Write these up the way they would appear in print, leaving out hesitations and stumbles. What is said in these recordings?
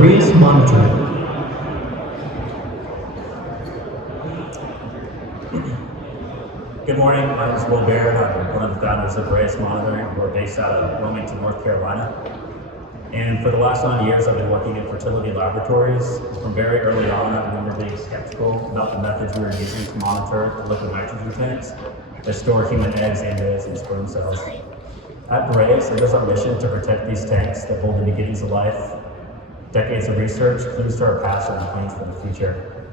Boreas monitoring. Good morning, my name is Boreas. I'm one of the founders of Boreas Monitoring. We're based out of Wilmington, North Carolina. And for the last 9 years, I've been working in fertility laboratories. From very early on, I remember being skeptical about the methods we were using to monitor the liquid nitrogen tanks that store human eggs, embryos, and sperm cells. At Boreas, it is our mission to protect these tanks that hold the beginnings of life, decades of research, clues to our past, and plans for the future.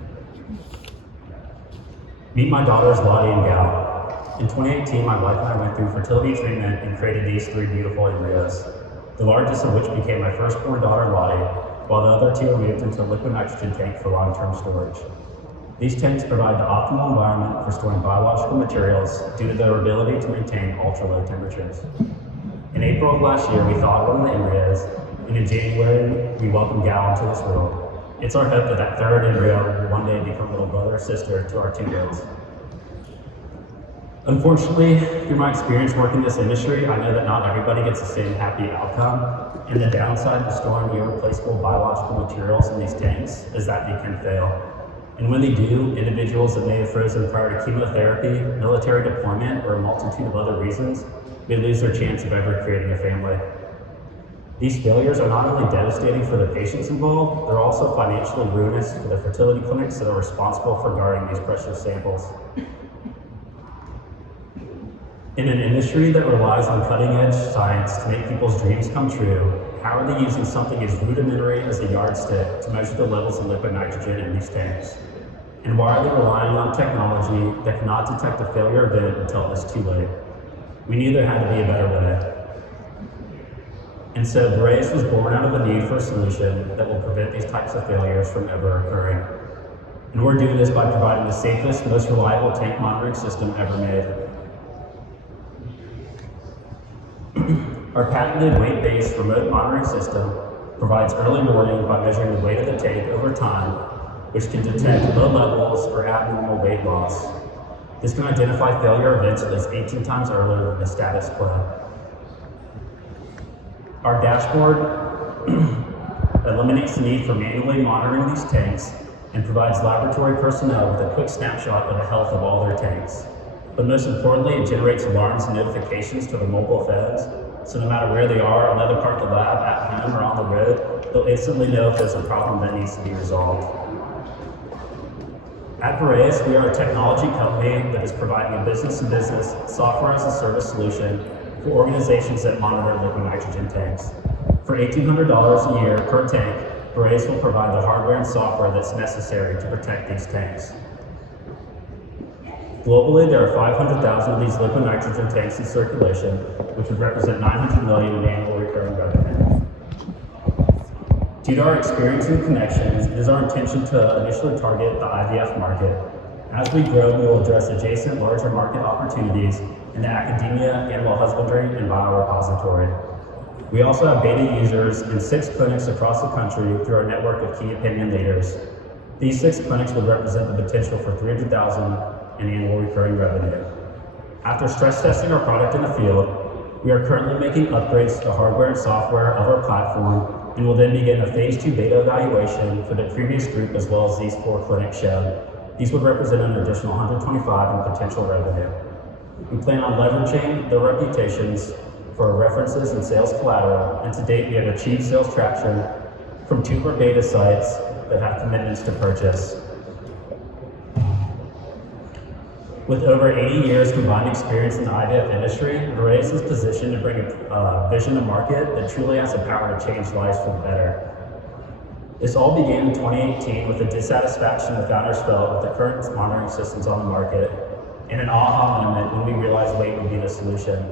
Meet my daughters, Lottie and Gal. In 2018, my wife and I went through fertility treatment and created these 3 beautiful embryos, the largest of which became my firstborn daughter, Lottie, while the other 2 were moved into a liquid nitrogen tank for long-term storage. These tanks provide the optimal environment for storing biological materials due to their ability to maintain ultra-low temperatures. In April of last year, we thawed one of the embryos, and in January, we welcomed Gal into this world. It's our hope that that 3rd embryo will one day become a little brother or sister to our 2 kids. Unfortunately, through my experience working in this industry, I know that not everybody gets the same happy outcome, and the downside to storing irreplaceable biological materials in these tanks is that they can fail. And when they do, individuals that may have frozen prior to chemotherapy, military deployment, or a multitude of other reasons may lose their chance of ever creating a family. These failures are not only devastating for the patients involved, they're also financially ruinous for the fertility clinics that are responsible for guarding these precious samples. In an industry that relies on cutting-edge science to make people's dreams come true, how are they using something as rudimentary as a yardstick to measure the levels of liquid nitrogen in these tanks? And why are they relying on technology that cannot detect a failure event until it's too late? We knew there had to be a better way. And so Boreas was born out of a need for a solution that will prevent these types of failures from ever occurring. And we're doing this by providing the safest, most reliable tank monitoring system ever made. Our patented weight-based remote monitoring system provides early warning by measuring the weight of the tank over time, which can detect low levels or abnormal weight loss. This can identify failure events at least 18 times earlier than the status quo. Our dashboard eliminates the need for manually monitoring these tanks and provides laboratory personnel with a quick snapshot of the health of all their tanks. But most importantly, it generates alarms and notifications to the mobile phones, so no matter where they are, another part of the lab, at home, or on the road, they'll instantly know if there's a problem that needs to be resolved. At Boreas, we are a technology company that is providing a business-to-business software-as-a-service solution for organizations that monitor liquid nitrogen tanks. For $1,800 a year per tank, Boreas will provide the hardware and software that's necessary to protect these tanks. Globally, there are 500,000 of these liquid nitrogen tanks in circulation, which would represent $900 million in annual recurring revenue. Due to our experience and connections, it is our intention to initially target the IVF market. As we grow, we will address adjacent larger market opportunities in the academia, animal husbandry, and biorepository. We also have beta users in 6 clinics across the country through our network of key opinion leaders. These 6 clinics would represent the potential for $300,000 in annual recurring revenue. After stress testing our product in the field, we are currently making upgrades to the hardware and software of our platform, and will then begin a phase 2 beta evaluation for the previous group as well as these 4 clinics shown. These would represent an additional $125 in potential revenue. We plan on leveraging their reputations for references and sales collateral, and to date we have achieved sales traction from 2 of our beta sites that have commitments to purchase. With over 80 years combined experience in the IVF industry, Boreas is positioned to bring a vision to market that truly has the power to change lives for the better. This all began in 2018 with the dissatisfaction the founders felt with the current monitoring systems on the market, and an aha moment when we realized weight would be the solution.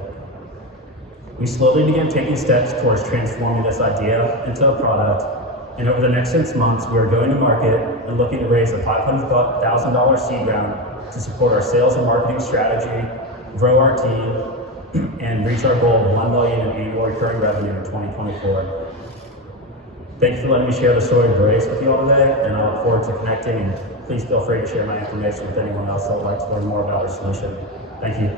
We slowly began taking steps towards transforming this idea into a product, and over the next 6 months, we are going to market and looking to raise a $500,000 seed round to support our sales and marketing strategy, grow our team, and reach our goal of $1 million in annual recurring revenue in 2024. Thank you for letting me share the story of Boreas with you all today, and I look forward to connecting, and please feel free to share my information with anyone else that would like to learn more about our solution. Thank you.